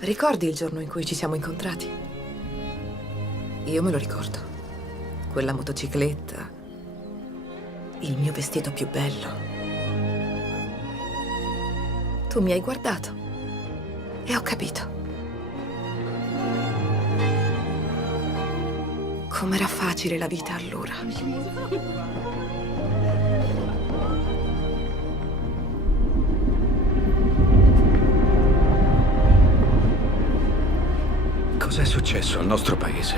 Ricordi il giorno in cui ci siamo incontrati? Io me lo ricordo. Quella motocicletta. Il mio vestito più bello. Tu mi hai guardato e ho capito. Com'era facile la vita allora. Cos'è successo al nostro paese?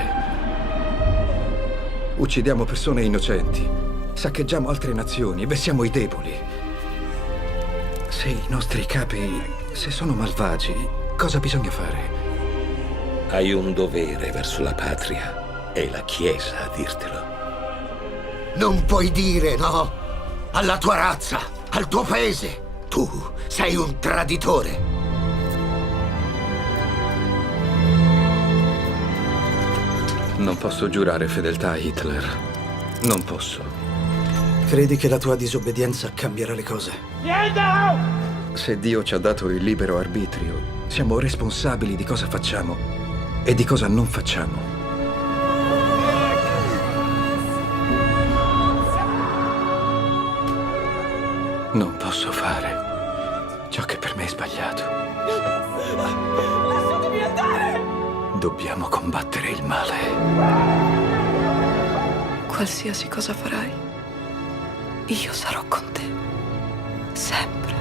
Uccidiamo persone innocenti, saccheggiamo altre nazioni, vessiamo i deboli. Se i nostri capi, se sono malvagi, cosa bisogna fare? Hai un dovere verso la patria. È la Chiesa a dirtelo. Non puoi dire no alla tua razza, al tuo paese. Tu sei un traditore. Non posso giurare fedeltà a Hitler. Non posso. Credi che la tua disobbedienza cambierà le cose? Se Dio ci ha dato il libero arbitrio, siamo responsabili di cosa facciamo e di cosa non facciamo. Non posso fare ciò che per me è sbagliato. Lasciatemi andare! Dobbiamo combattere il male. Qualsiasi cosa farai, io sarò con te. Sempre.